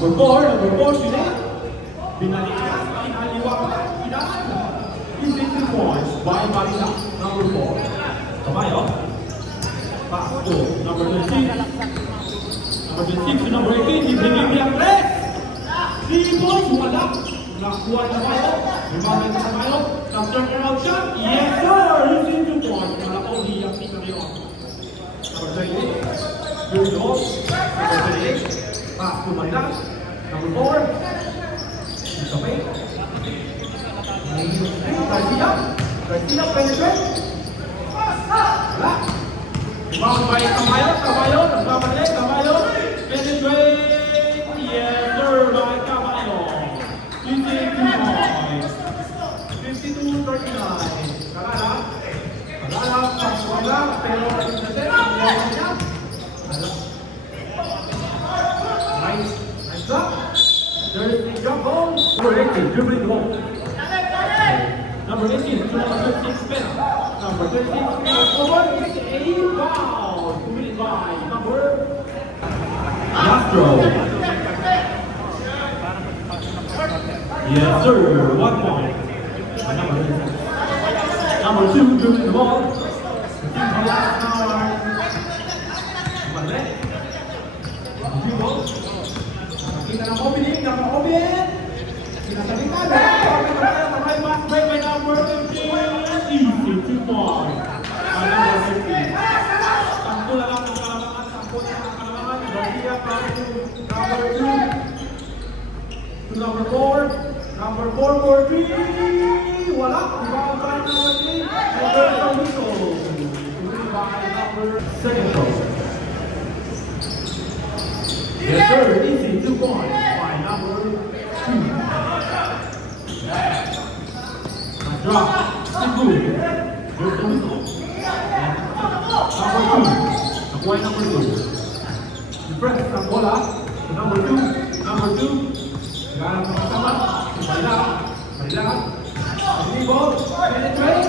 number 4, sila. Binalikan, inaliwakan, inaan. Is it 2 points by Marina, number 4. Tamayo. Pass to number 26. Number 26 to number 18, ibigay bilang 3. 3 points, wala. Nakuha na tayo. Rebound na tayo. Turn around shot. Yes, sir! Is it 2 points? Wala po, hiyang tika ngayon. Number 38. Good goal. Number 38. Pass to Marina. Number 4. It's okay. Garcia penetrate. Wala. Rebound by Camayo. Nagbabalik. Camayo. Penetrate. Yes, sir. By Camayo. 52 points. 52-39. Kalala. Wala. Pero Nice shot. There's the jump ball. Number 18, dribbling goal. Number 18, number 36, Pena. Number 36, Pena forward. It's a foul. Committed by number Castro. Yes, sir. 1 point. Number 2, dribbling the ball. Kita ng opening, naka-open. Sinasalita na. Kamay pass break by number 15. Easy 2 points. By number 15. Sampo na lang ang kalamangan. Garcia from number 2. To number 4. Number 4 for 3. Wala. Rebound by number 3. Number 2. By number 2. Yes, sir. Easy 2 points by number 2. Drop. Sibu. There's the whistle. Number 2. Nakuha number 2. Press ang bola. To number 2. Number 2. Ganang sama-sama. Marila. Dribble. Penetrate.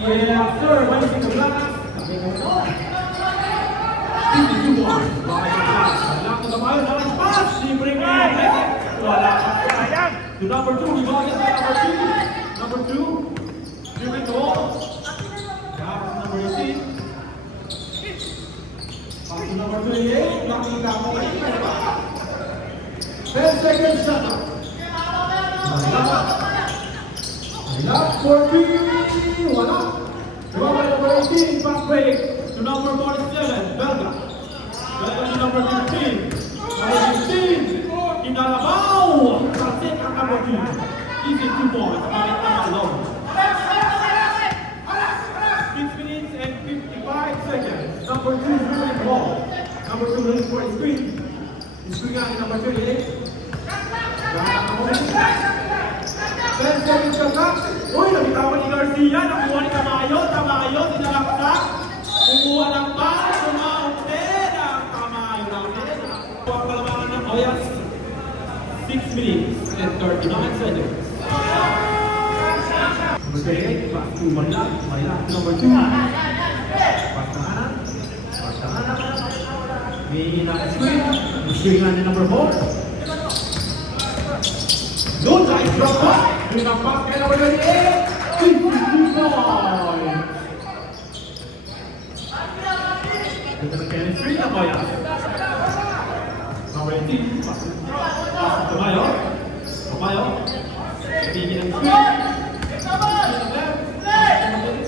Yeah, sir. Malis yung blakas. 52 points by number 2. Nice pass! Libre ka! Wala ka! To number 2, rebound by number 2. Number 2, dribbling goal. Pass to number 18. Pass to number 28. Nakita mo kayo. 10 seconds shot. Last 40. Wala. Rebound by number 18. Pass break to number 47. Belga. To number 15. Number 15. Inalabaw. Kasi ang number 2. Easy 2 points. Balik na alone. 6 minutes and 55 seconds. Number 2 dribbling ball. Number 2 running for the screen. Screen nga ni number 38. 10 seconds ka ka. Uy, nabitawan ni Garcia. Nakuha ni Camayo. Dinalakta. Kumuha ng ball. Sumaunte. Camayo natin. Ang kalamangan ng Oyas. 6 minutes and 39 seconds. Number 38, pass to Manila. Number 2. Pass na kanan. May screen. Screen nga ni number 4. No time drop back. Bring up pass kay number 28. 52 points. Ito na chemistry ng Oyas. Number 18, pass to Camayo. Bigyan ng screen.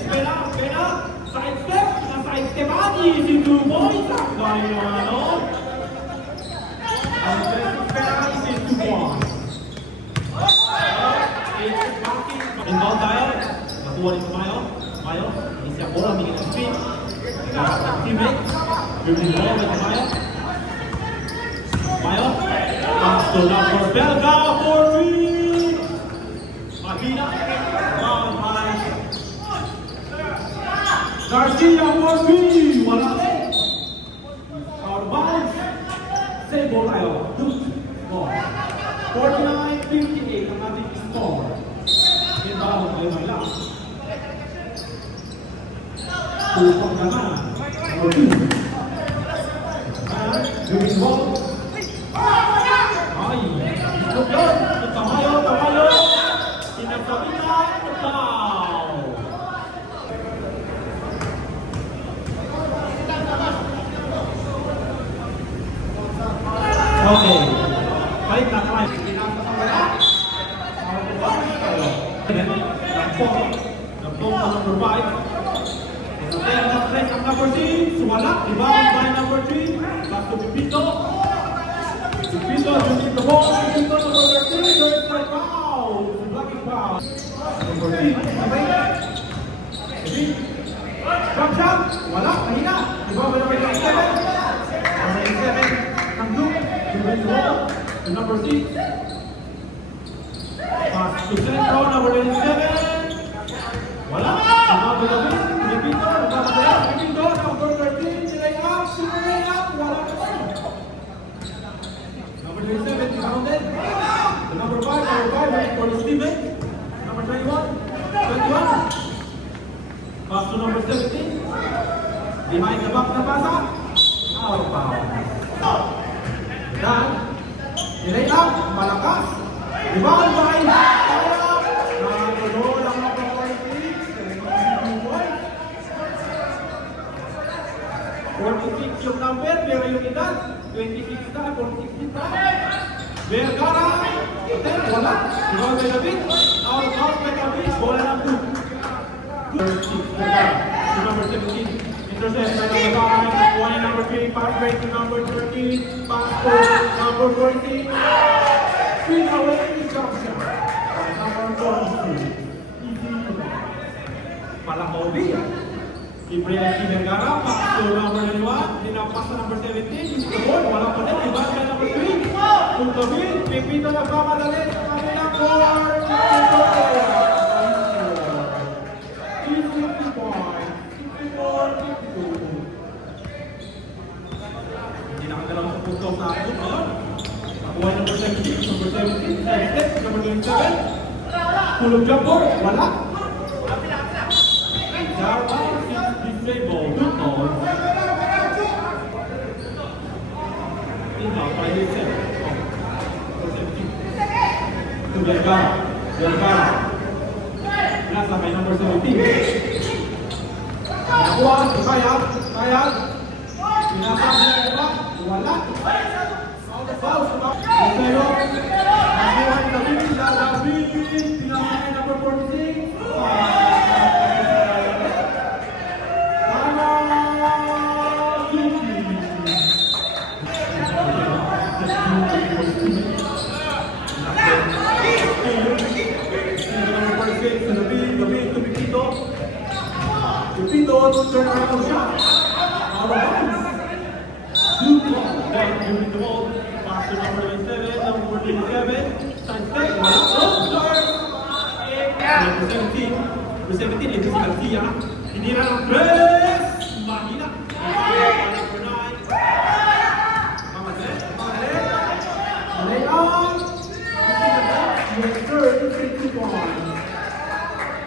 Pena. Side step. Easy 2 points. Ang galing naman ano. Ang Pena, easy 2 points. Inbound tayo. Nakuha ni Camayo. Easy ang bola. Bigyan ng screen. Teammate. Dribbling ball with Camayo. Pass to number Belga for 3. Magina. Garcia for 3. Wala eh. Out of bounds. Save ball tayo. Ball. 49-58 ang ating score. Inbound tayo ng last. Tupang naman. Number 2. Moving ball. Okay. Balik na naman. Lampong na number 5. Ang number 6. Wala. Rebound by number 3. Back to Pipito. Pipito, using the ball. Pipito, number 13. There's the foul. Blocking foul. Number 3. Drop shot. Wala. Mahina. Rebound by number 7. Number 7. Ang blue. To number 6. Pass to Centro, number 27. Wala. Number 11. Pipito. Pipito. Number 13. Lay up. Super lay up. Wala pa rin. Number 27. Grounded. The number 5. Waiting for his teammate. Number 21. Pass to number 17. Behind the back na pasa. Out of bounds. Dan, nilay up, malakas. Rebound by Tayab. Nakagulol ang mga politics. 46 yung number, pero yung edad, 26 na, 46 na. Vergara, hotel, wala. Rebound by David. Out of bounds by David. Bola ng 2. Number 17. Intercept by number 5, one number 3, pass break to number 13, pass to number 14, spin away to Johnson, number 42, Palakobi, Ibrahim Vergara, pass to number 1, dinapas na number 17, the ball, wala pa din, iba by number 3, Tuntobin, Pipito na kamadali, kabilang 4, hindi nakagalang sa punto sa akin ngayon. Nakuha number 17, number 17, number 27. Tulog jumper, wala. Jarpa is disabled. Good ball. Tingnan, by himself. Number 17. To Vergara. Vergara. Nasa may number 17. Nakuha, Tayab. Pinasang niya ito ba? Wala. Out of bounds. Pero, nakuha ni David. Pinasang niya number 46. Pipito to turn around shot. Out of bounds. Good ball. Then moving the ball. Pass to number 27, number 27. Side step. Wala. Start. Number 17. Number 17 itu si Garcia. Tinira ng press. Mahina. Number 9. Mamadali. Lay on. Your third to 51.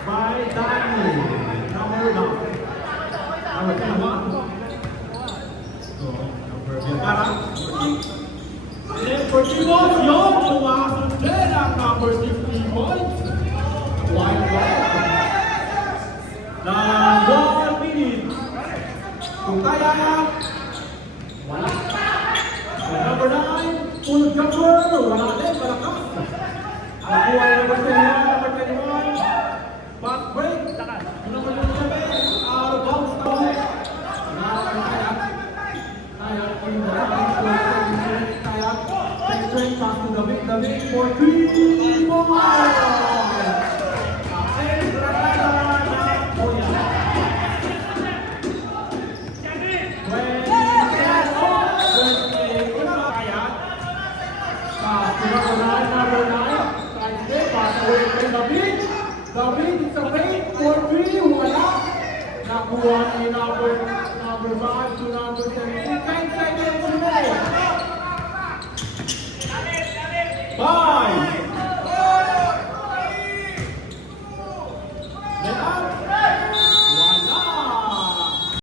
By Daniel. Number 9. Number 21. So, number Vergara. Then for Timos, yung pumasok din ang number 60 points. Wide. Na 1 minute. Kung kaya yan, wala. So, number 9, full jumper, wala din, malakas. Nakuha yung number 21, number 21. Back break. Number 27, out of bounds. Pass to David for 3 points. David is away for 3, wala. Nakuha ni number 5 to number 7.